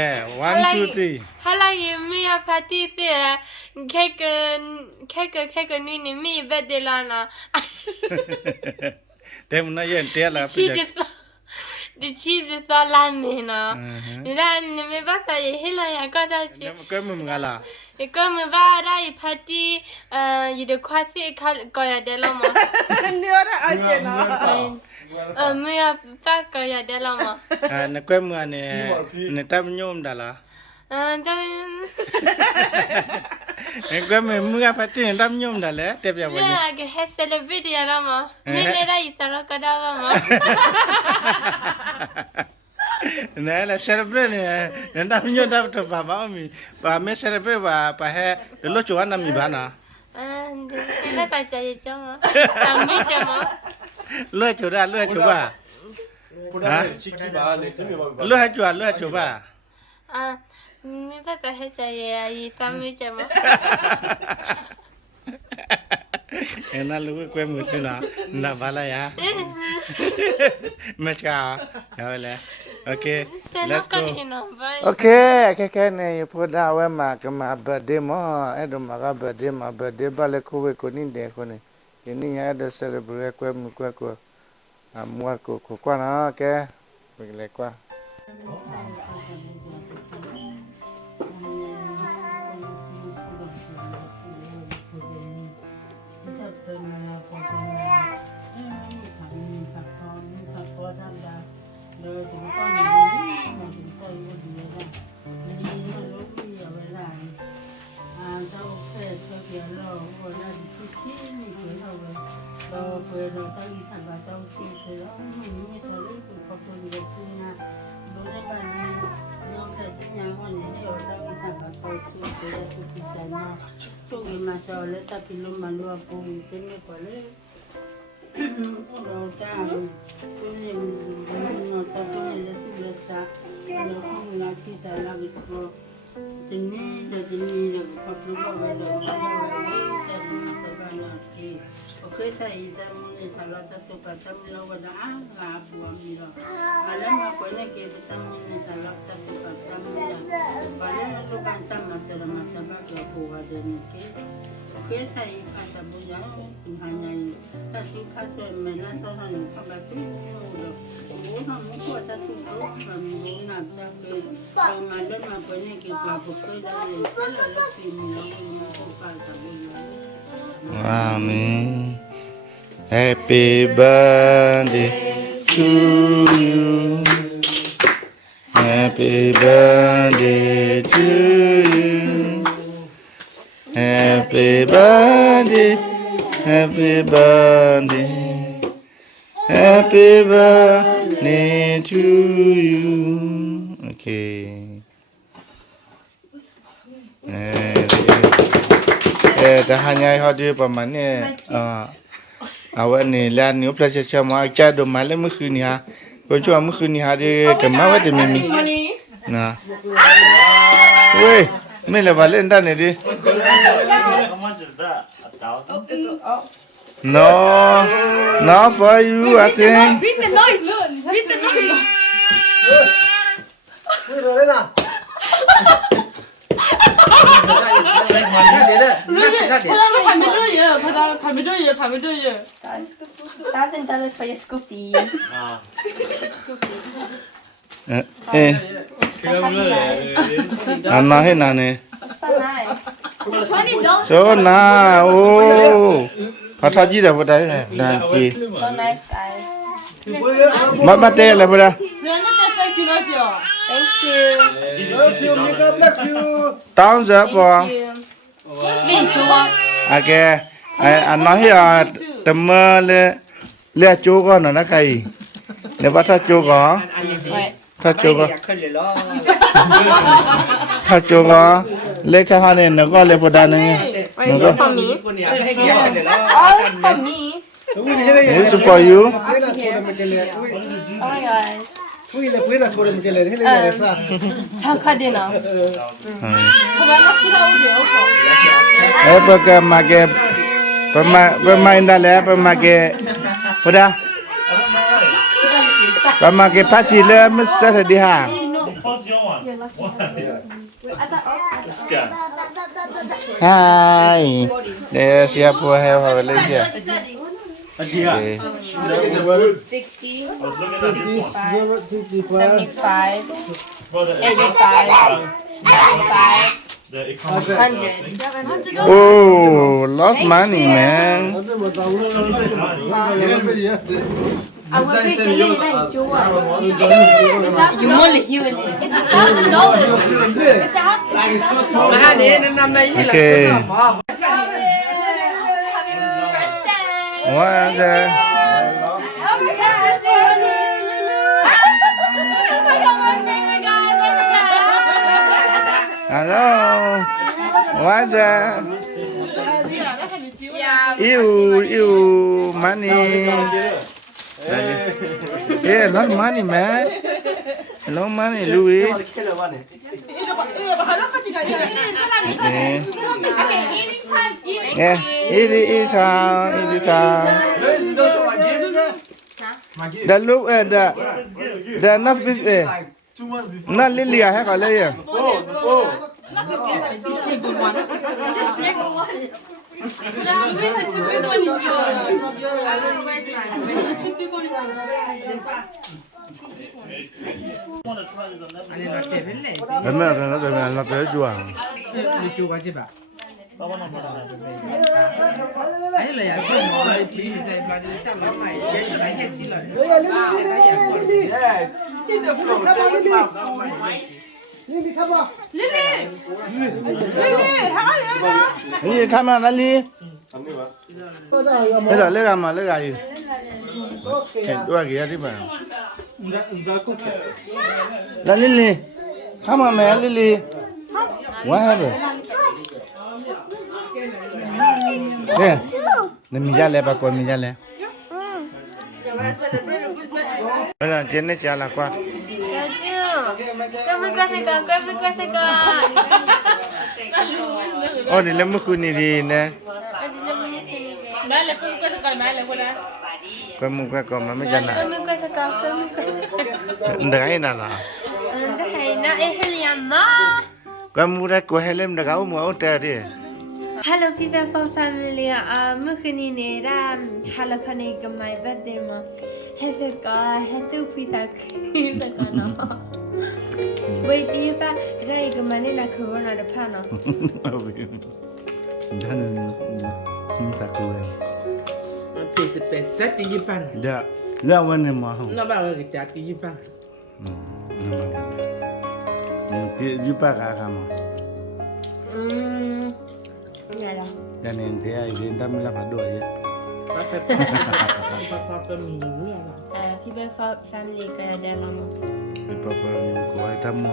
Yeah, 1, 2, 3. Hala me a party there. Cake, me bedelana. Dem na yen tell The la cheese project. is the cheese is all lamina. Ran me bata hila ya gata chi. Come ngala. You come vara I party you the quasi goya delama. Me a pack goya delama. Na kwem ne tam nyom dala. And then Kwem mga pati tam nyom dala tep ya wani. I get celebrity alama. Me lera itara kadava. Na la celebrate ne tam nyom dap to baba mi. Ba me celebrate ba he lo chuan na mi bana. And then I tell you, Jama. I'm me, Jama. Lo chu da lo chu ba. Lo ha chu lo chu ba. Me better hit a tammy, Jama. Ena lu kwem ngusina na bala ya. Mecha. Ya wala. Okay. Let's go. Okay, ne put that we ma kama birthday mo edo ma birthday bale ko we ko ni de ko ni. Ini ya do celebrate ko amwa ko kwa na ke. Bigle kwa. Amen. Happy birthday to you. Happy birthday to you. Happy birthday. Happy birthday. Happy birthday to you. Okay. Dah hanya hadir pamannya. Awak ni lihat ni uplah cakap mau ajar do malam mungkin ni ha. Kau cuma mungkin ni hari kemana tu mimi. Nah. Weh, mana balik dah ni dia? How much is that? 1,000? No, not for you. I think. Read the notes. Read the notes. $1,000 for your Scoopy. Anak ni nane. So nice. $20. So na, oh. Pataji dah pada ni. Nanti. So nice, guys. Mama teh lah pada. Thank you. Love you, make up, love you. Tahun siapa? Thank you. Okay. Anak ni teman le cuci nak kai. Lepas tu cuci. Ta cuci. Ta cuci. Le kah ni nak le pada ni. Wait, is it for me? All is for me. This is for you. Oh my gosh. 착하대나. Pakai pemain dah le pakai pada pemakai parti le mesti dia. What's your one? Scan. Hi. There's your poor hair for Lydia. Okay. 60, I was looking at this one. 65, 75, Bro, the 85, 95, the economy. 100. Oh, lot money, man. I will be getting that joy. You only human. It's $1,000. It's Okay. Happy birthday. What's that? Hello. What's that? Ew, money. Yeah, a lot of money, man. A lot of money, Louise. Okay, eating time. Yeah, eat time. The look at the not fish. Not Lily, I have a layer. Just sleep with one. Louise, the too big one is yours. I will waste mine. But the too big one is yours. This one. Nó tới chùa. Lily, come on. Lily, come on, Lily. Bây giờ lấy gà mà lấy gà gì? Đua kìa đi mà. Là Lily. Come on, man, Lily. What happened? Yeah. Mình ra lại bà con mình ra lại. Bây giờ trên này chả là qua. Oh, di lembut kuni di ne. Kau muka kau mama jana. Ndak ay nala. Kau muda kau helem ndak kau mau tadi. Hello, people family. Mukini nera. Hello, pani gamai badema. Hello, ka. Hello, pita. Hello, kana. Wait, do you back? Ray gamani na corona the panel. Dan tak kau. Set di depan. Dah, dah mana mahu. Nak bawa kita di depan. Di pakai kamu. Ya lah. Dan nanti aja dah mula pada aja. Papa family. People family kaya ada lama. Papa ni kau ada mu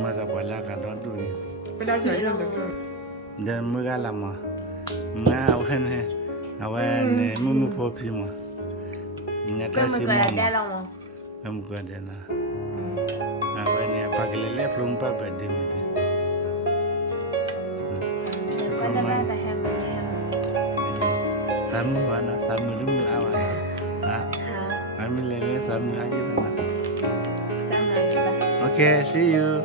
masa pala kadang tu ni. Pada saya nak. Dan muka lama. Awan mumu popi mu. Nyata si Kamu kaya ada mama. lama. Kamu kau ada na. Awan ni apa kelele belum apa berde mu. Mana bahasa hamil. Samu mana? Samu dulu awak. Ha? Kami lele samu aja sana. Okay, see you.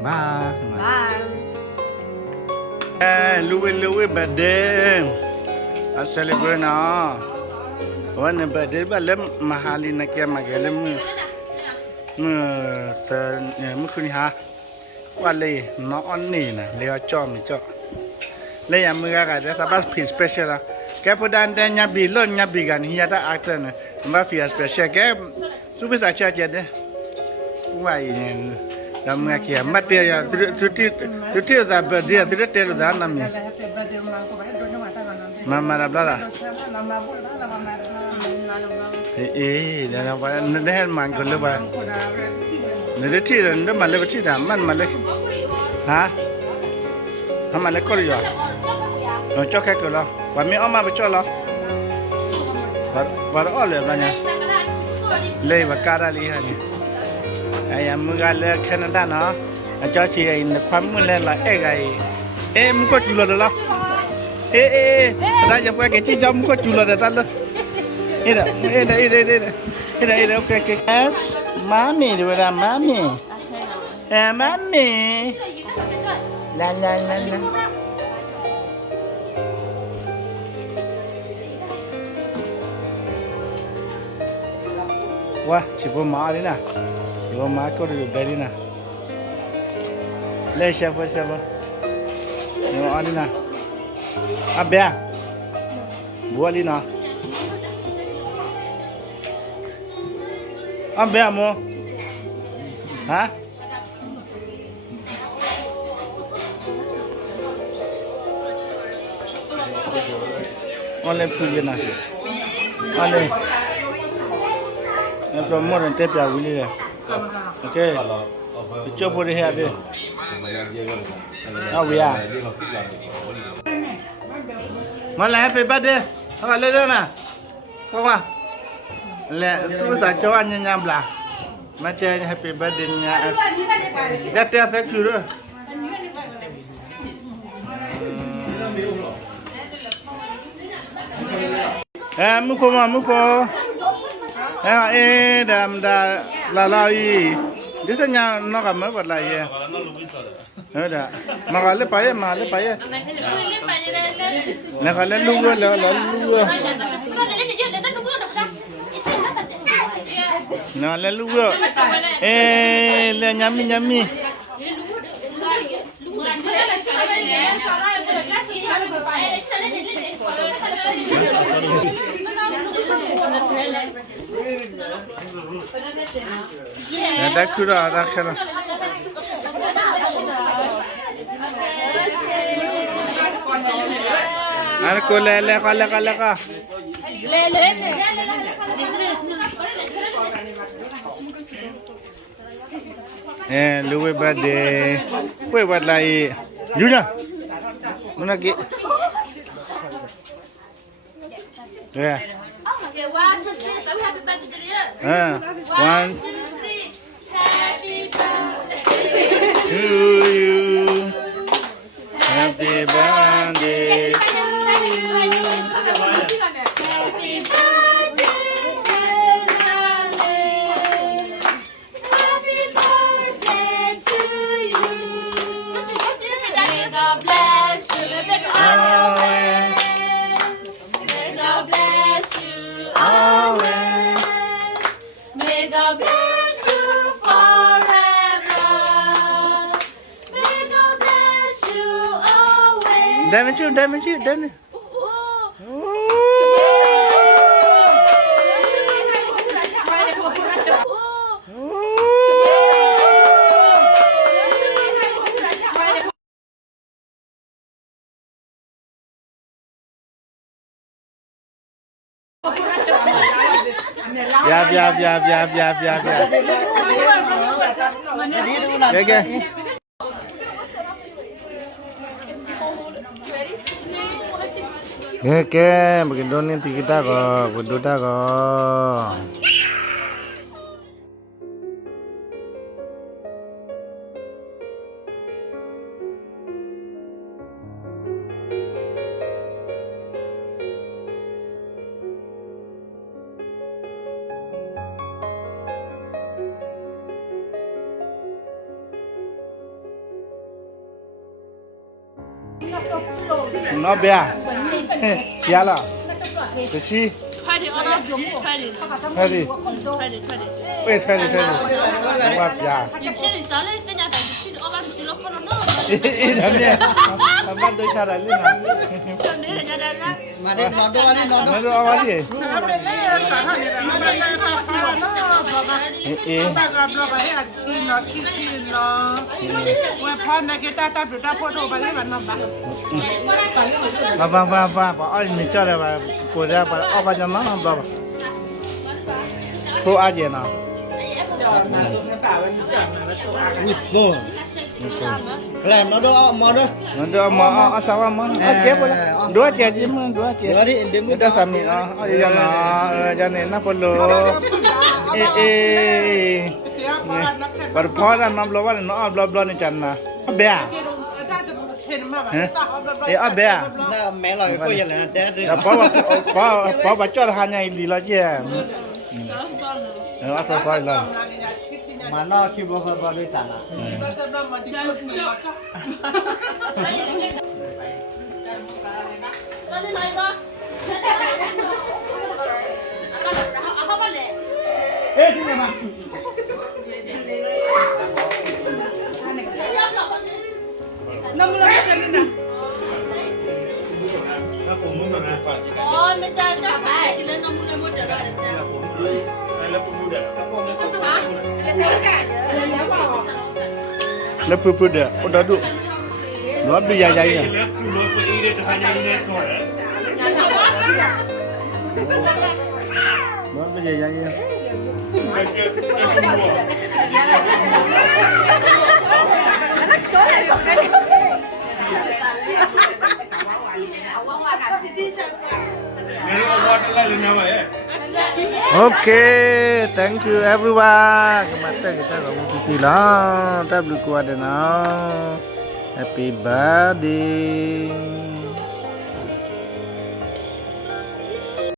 Bye. Bye. Louis birthday. I celebrate now. One birthday, but let mahali na kaya magalem. Mukuni ha. Wale no on ni na. Leo chom chom. Le yang mereka ada sebab feel special lah. Kemudian dan nyabi lon nyabi kan hiya tak actor ni. Mbak feel special ke super saja jadi. Wai ni. Dan mereka mati ya tuti dah berdia tuti dah namanya. Mama dah bela. Dan apa? Dah man kalau apa? Nanti tiada, nanti malah bercita, malah. Ha? Malah kau ya? Cok ke lah? Kami oma bercol lah. Baru oleh banyak. Lei bakara lihat ni. Ayam mugal Canada na. Ajar cia ini kamu lelah egai. Muka culo dah lah. Raja punya kecil jam muka culo dah tak lah. Ini, okay. Mami, dia mami. Mami. La la la la. Wah, siapa mak ni nak? Siapa mak kau dulu beri nak? Le siapa? Siapa ni nak? Abia. Buat ni nak. Abia mo. Ha? Oleh punya nak. Oleh. Promote and tape ya Willie. Okay. Coba boleh ada. Oh ya. Malah happy birthday. Awak le dah nak. Kau mah. Le tu tak coba nyam lah. Macam happy birthday nya. Dah tiap sekuru. Muko. Đam đà la y. Dia tanya nak apa buat lah ye. Ada. Magal le paye. Nak kalau lu. Nak lu. Le nyami. Ada kura. Aku lele kala. Louise birthday. Kue buat lagi. Juna. Mana ki? Yeah. Okay, 1, 2, 3, happy birthday to you. 1, 2, 3, happy birthday to you. Happy birthday to you. Happy birthday to Lale. Happy birthday to you. May God bless you. May God bless you always. May God bless you forever. May God bless you always. Damage you. Biar. Okay. Bikin donin kita kok, kuduta kok. Nó bè. Chia là. Cái chi. Try it, Anna. Try it. Wait, try it. What bè. You chili salad, then you chili over the local no. Apa tu cara ni nak? Made nodo ani nodo. Mana awak ni? Apa. Oh ini cara apa? Kuda apa? Apa nama apa? So aja na. Itu. Làm nó đo mò đó. Nó đo mò sao mò? Chép boleh. Dua chép je mah, dua chép. Dua di demi Kita sami jangan na perlu. Berpora nam lawan no bla ni channa. Bea. Bea. Nah, meloi kau yang nak dah. Apa baca hanya ini lah je. Asal lah. Mana kibok apa lu tanah? Tadi naik ba? Apa boleh? Sini mah. Siap lah pasti. Oh, macam dah baik. Kita nak mula muda dah. Lepas dah. Oh dah duk. Luar tu jaya. Luar tu jaya. Okay, thank you everyone. Kemata kita ngomong pipi lah. Tak boleh kuat dah now. Happy birthday.